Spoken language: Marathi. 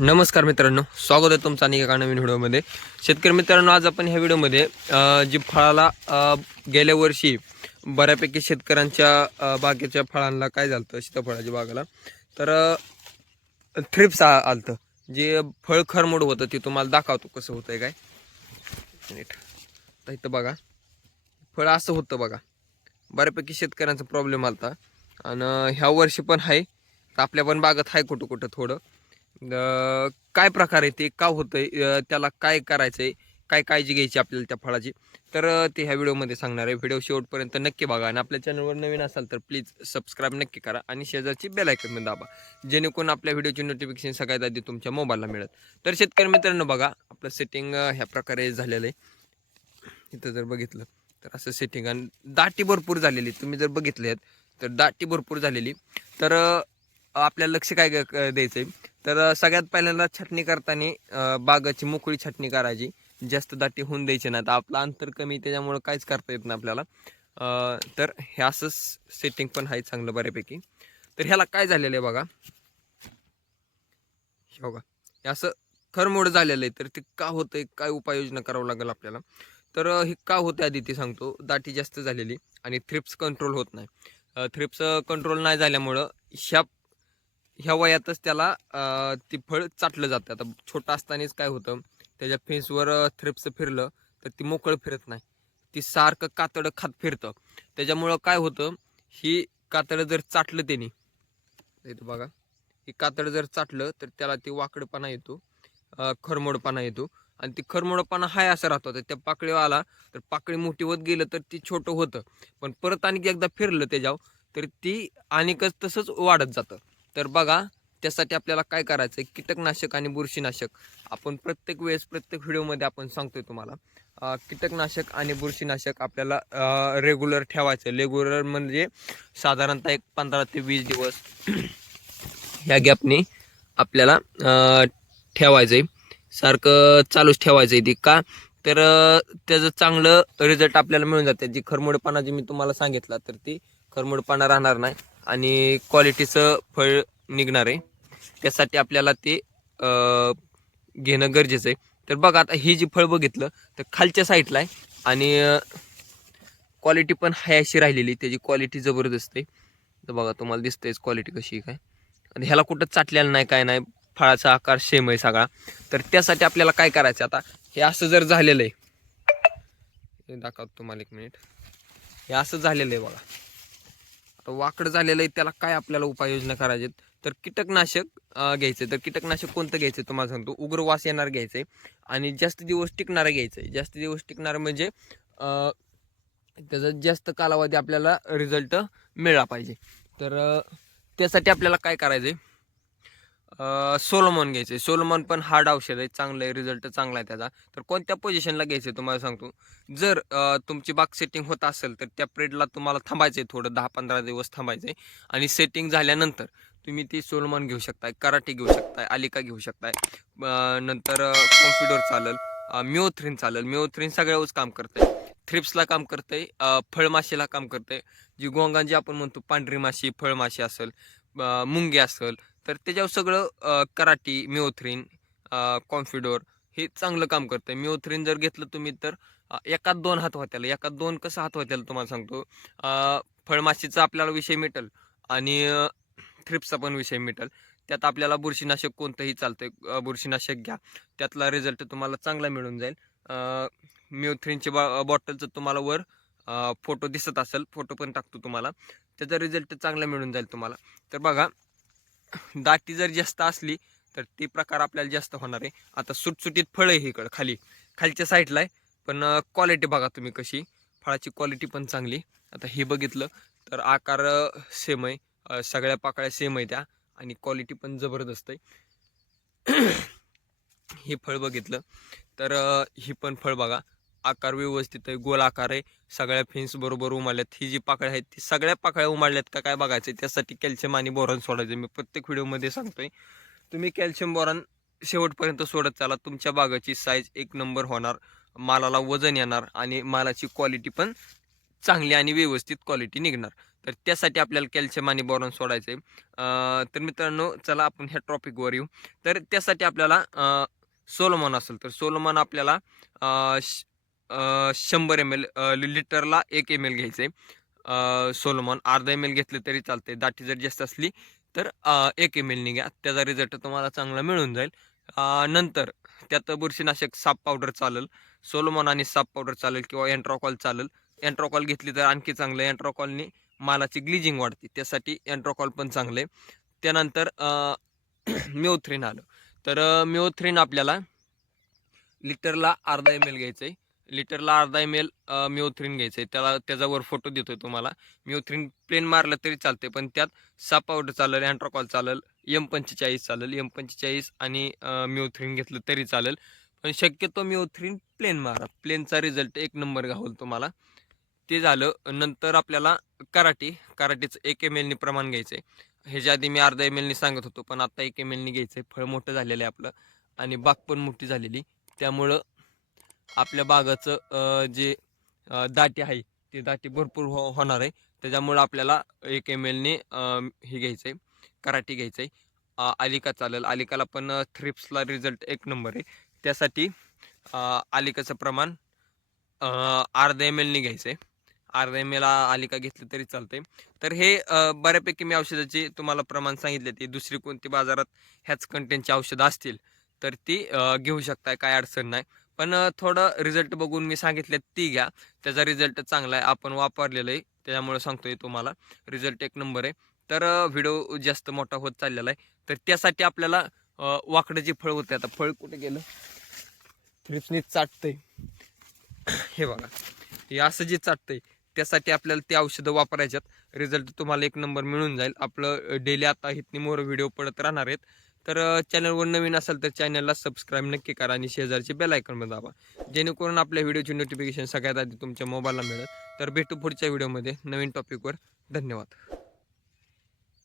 नमस्कार मित्रांनो स्वागत आहे तुमचं आणि एका नवीन व्हिडिओमध्ये. शेतकरी मित्रांनो आज आपण ह्या व्हिडिओमध्ये जी फळाला गेल्या वर्षी बऱ्यापैकी शेतकऱ्यांच्या बागेच्या फळांना काय झालं होतं सीताफळाच्या बागाला तर थ्रिप्स आलतं. जे फळ खरमोड होतं ते तुम्हाला दाखवतो कसं होतं आहे काय नीट तर इथं बघा. फळ असं होतं बघा. बऱ्यापैकी शेतकऱ्यांचा प्रॉब्लेम आलता. आणि ह्या वर्षी पण आहे. तर आपल्या पण बागत आहे कुठं कुठं थोडं. काय प्रकार आहे ते का होतंय आहे त्याला काय करायचं आहे काय काळजी घ्यायची आपल्याला त्या फळाची? तर ते ह्या व्हिडिओमध्ये सांगणार आहे. व्हिडिओ शेवटपर्यंत नक्की बघा आणि आपल्या चॅनलवर नवीन असाल तर प्लीज सबस्क्राईब नक्की करा आणि शेजारची बेल दाबा जेणेकरून आपल्या व्हिडिओची नोटिफिकेशन सगळ्यात आधी तुमच्या मोबाईलला मिळत तर शेतकरी मित्रांनो बघा आपलं सेटिंग ह्या प्रकारे झालेलं आहे. इथं जर बघितलं तर असं सेटिंग आणि दाटी भरपूर झालेली. तुम्ही जर बघितले तर दाटी भरपूर झालेली. तर आपल्याला लक्ष काय ग- आहे तर सगळ्यात पहिल्यांदा छटणी करताना बागाची मोकळी छटणी करायची. जास्त दाटी होऊन द्यायची नाही तर आपलं अंतर कमी त्याच्यामुळं काहीच करता येत नाही आपल्याला. तर हे असंच सेटिंग पण आहे चांगलं बऱ्यापैकी. तर ह्याला काय झालेलं आहे बघा. हे बघा. हे असं खरमोड झालेलं आहे. तर ते का होतं काय उपाययोजना करावं लागेल आपल्याला? तर हे का होतं आधी ते सांगतो. दाटी जास्त झालेली आणि थ्रिप्स कंट्रोल होत नाही. थ्रिप्स कंट्रोल नाही झाल्यामुळं ह्या ह्या वयातच त्याला ती फळ चाटलं जातं. आता छोटं असतानाच काय होतं त्याच्या फेसवर थ्रिप्स फिरलं तर ती मोकळं फिरत नाही. ती सारखं कातडं खात फिरतं. त्याच्यामुळं काय होतं ही कातडं जर चाटलं त्याने इथं बघा ही कातडं जर चाटलं तर त्याला ती वाकडपणा येतो खरमोडपणा येतो. आणि ती खरमोडपणा हाय असं राहतो. तर त्या पाकळीवर आला तर पाकळी मोठी होत गेलं तर ती छोटं होतं. पण परत आणखी एकदा फिरलं त्याच्यावर तर ती आणिकच तसंच वाढत जातं. तर बघा त्यासाठी आपल्याला काय करायचं आहे कीटकनाशक आणि बुरशीनाशक. आपण प्रत्येक वेळेस प्रत्येक व्हिडिओमध्ये आपण सांगतोय तुम्हाला. कीटकनाशक आणि बुरशीनाशक आपल्याला रेग्युलर ठेवायचं. रेग्युलर म्हणजे साधारणतः एक पंधरा ते वीस दिवस ह्या गॅपने आपल्याला ठेवायचं आहे सारखं चालूच ठेवायचं आहे ती. का? तर त्याचं चांगलं रिझल्ट आपल्याला मिळून जाते. जी खरमोडपणा जी मी तुम्हाला सांगितला तर ती खरमोडपणा राहणार नाही. आणि क्वालिटीचं फळ निघणार आहे. त्यासाठी आपल्याला ते घेणं गरजेचं आहे. तर बघा आता ही जी फळ बघितलं तर खालच्या साईडला आहे आणि क्वालिटी पण हाय अशी राहिलेली त्याची क्वालिटी जबरदस्त आहे. तर बघा तुम्हाला दिसतंयच क्वालिटी कशी काय. आणि ह्याला कुठं चाटलेलं नाही काय नाही फळाचा आकार सेम आहे सगळा. तर त्यासाठी आपल्याला काय करायचं आता हे असं जर झालेलं आहे. हे दाखवतो तुम्हाला एक मिनिट. हे असं झालेलं आहे बघा. आता वाकड झालेलं आहे त्याला काय आपल्याला उपाययोजना करायचे तर कीटकनाशक घ्यायचे घ्यायचं तर कीटकनाशक कोणतं घ्यायचं तुम्हाला सांगतो? उग्रवास येणार घ्यायचं आणि जास्त दिवस टिकणारं घ्यायचं आहे जास्त दिवस टिकणारं म्हणजे त्याचा जास्त कालावधी आपल्याला रिझल्ट मिळाला पाहिजे. तर त्यासाठी आपल्याला काय करायचं आहे सोलोमॉन घ्यायचं. आहे सोलोमॉन पण हार्ड औषध आहे. चांगलं आहे. रिझल्ट चांगला आहे त्याचा. तर कोणत्या पोझिशनला घ्यायचं आहे तुम्हाला सांगतो. जर तुमची बाग सेटिंग होत असेल तर त्या प्रेडला तुम्हाला थांबायचं आहे थोडं. दहा पंधरा दिवस थांबायचं आहे आणि सेटिंग झाल्यानंतर तुम्ही ती सोलोमॉन घेऊ शकताय कराटे घेऊ शकताय आलिका घेऊ शकताय. नंतर कॉम्प्युटर चालेल मिओथ्रिन चालेल. मिओथ्रिन सगळ्यावरच काम करतंय. थ्रिप्सला काम करतंय फळमाशीला काम करतंय. जी गोंगांची आपण म्हणतो पांढरी माशी फळमाशी असेल मुंगे असेल तर त्याच्यावर सगळं कराटी मिओथ्रीन कॉन्फिडोर हे चांगलं काम करतं मिओथ्रीन जर घेतलं तुम्ही तर एकात दोन हात होत्याला. एकात दोन कसं हात होत्याला तुम्हाला सांगतो. फळमाशीचा आपल्याला विषय मिटल आणि थ्रिप्सचा पण विषय मिटल. त्यात आपल्याला बुरशीनाशक कोणतंही चालतं बुरशीनाशक घ्या. त्यातला रिझल्ट तुम्हाला चांगला मिळून जाईल. मिओथ्रिनचे बॉ बॉटलचं तुम्हाला वर फोटो दिसत असेल फोटो पण टाकतो तुम्हाला. त्याचा रिझल्ट चांगला मिळून जाईल तुम्हाला. तर बघा दाटी जर जास्त असली तर ती प्रकार आपल्याला जास्त होणार आहे. आता सुटसुटीत फळं आहे इकडं खाली. खालच्या साईडला आहे पण क्वालिटी बघा तुम्ही कशी. फळाची क्वालिटी पण चांगली. आता हे बघितलं तर आकार सेम आहे. सगळ्या पाकळ्या सेम आहे त्या. आणि क्वालिटी पण जबरदस्त आहे. हे फळ बघितलं तर हे ही पण फळ बघा. आकार व्यवस्थित आहे गोल आकार आहे. सगळ्या फेन्स बरोबर उमाळल्यात ही जी पाकळ्या आहेत ती सगळ्या पाकळ्या उमाळल्यात का काय बघायचं त्यासाठी कॅल्शियम आणि बोरॉन सोडायचं. मी प्रत्येक व्हिडिओमध्ये सांगतोय. तुम्ही कॅल्शियम बोरॉन शेवटपर्यंत सोडत चाला. तुमच्या बागाची साईज एक नंबर होणार. मालाला वजन येणार आणि मालाची क्वालिटी पण चांगली आणि व्यवस्थित क्वालिटी निघणार. तर त्यासाठी आपल्याला कॅल्शियम आणि बोरॉन सोडायचं आहे तर मित्रांनो चला आपण ह्या टॉपिकवर येऊ. तर त्यासाठी आपल्याला सोलोमॉन असेल. तर सोलोमॉन आपल्याला श- शंभर एम एल लिटरला एक एम एल घ्यायचं आहे सोलोमॉन अर्धा एम एल घेतलं तरी चालते दाटी जर जास्त असली तर एक एम एल घ्या त्याचा रिझल्ट तुम्हाला चांगला मिळून जाईल. नंतर त्यात बुरशीनाशक साप पावडर चालेल. सोलोमॉन आणि साप पावडर चालेल किंवा एन्ट्रॉकॉल चालेल. एन्ट्रॉकॉल घेतली तर आणखी चांगलं एन्ट्रॉकॉलने मालाची ग्लिजिंग वाढते. त्यासाठी एन्ट्रॉकॉल पण चांगलं आहे. त्यानंतर मिओथ्रिन आलं. तर म्योथ्रीन आपल्याला लिटरला अर्धा एम एल घ्यायचं आहे लिटरला अर्धा एम एल म्योथ्रीन घ्यायचं आहे त्याला त्याच्यावर फोटो देतोय तुम्हाला. म्योथ्रीन प्लेन मारलं तरी चालते पण त्यात साप पावडर चालेल अँट्रॉकॉल चालेल एम पंचेचाळीस चालेल. एम पंचेचाळीस आणि म्योथ्रीन घेतलं तरी चालेल. पण शक्यतो म्योथ्रीन प्लेन मारा. प्लेनचा रिझल्ट एक नंबर घावल तुम्हाला. ते झालं नंतर आपल्याला कराटी. कराटीचं एक एम एलनी प्रमाण घ्यायचं आहे ह्याच्या आधी मी अर्धा एम एलनी सांगत होतो पण आता एक एम एलनी घ्यायचं आहे फळ मोठं झालेलं आहे आपलं. आणि बाग पण मोठी झालेली. त्यामुळं आपल्या बागाचं जे दाटी आहे ते दाटी भरपूर हो होणार आहे. त्याच्यामुळं आपल्याला एक एम एलने हे घ्यायचं आहे कराटी घ्यायचं आहे आलिका चालेल. आलिकाला पण थ्रिप्सला रिझल्ट एक नंबर आहे. त्यासाठी आलिकाचं प्रमाण अर्धा एम एलने घ्यायचं आहे अर्धा एम एल आलिका घेतलं तरी चालतंय. तर हे बऱ्यापैकी मी औषधाचे तुम्हाला प्रमाण सांगितले ते. दुसरी कोणती बाजारात ह्याच कंटेंटची औषधं असतील तर ती घेऊ शकताय. काय अडचण नाही. पण थोडं रिझल्ट बघून मी सांगितले ती घ्या. त्याचा रिझल्ट चांगला आहे. आपण वापरलेलं आहे. त्याच्यामुळे सांगतोय तुम्हाला. रिझल्ट एक नंबर आहे. तर व्हिडिओ जास्त मोठा होत चाललेला आहे. तर त्यासाठी आपल्याला वाकडं जे फळ होते. आता फळ कुठे गेलं? फ्रिप्सनी चाटतंय. हे बघा. हे असं जे चाटतंय त्यासाठी आपल्याला ते औषधं वापरायच्यात. रिझल्ट तुम्हाला एक नंबर मिळून जाईल. आपलं डेली आता हितनी मोर व्हिडिओ पडत राहणार आहेत. तर चॅनलवर नवीन असेल तर चॅनलला सबस्क्राईब नक्की करा आणि शेजारचे बेल आयकॉन दाबा. जेणेकरून आपल्या व्हिडिओची नोटिफिकेशन सगळ्यात आधी तुमच्या मोबाईलला मिळेल. तर भेटू पुढच्या व्हिडिओमध्ये नवीन टॉपिकवर धन्यवाद.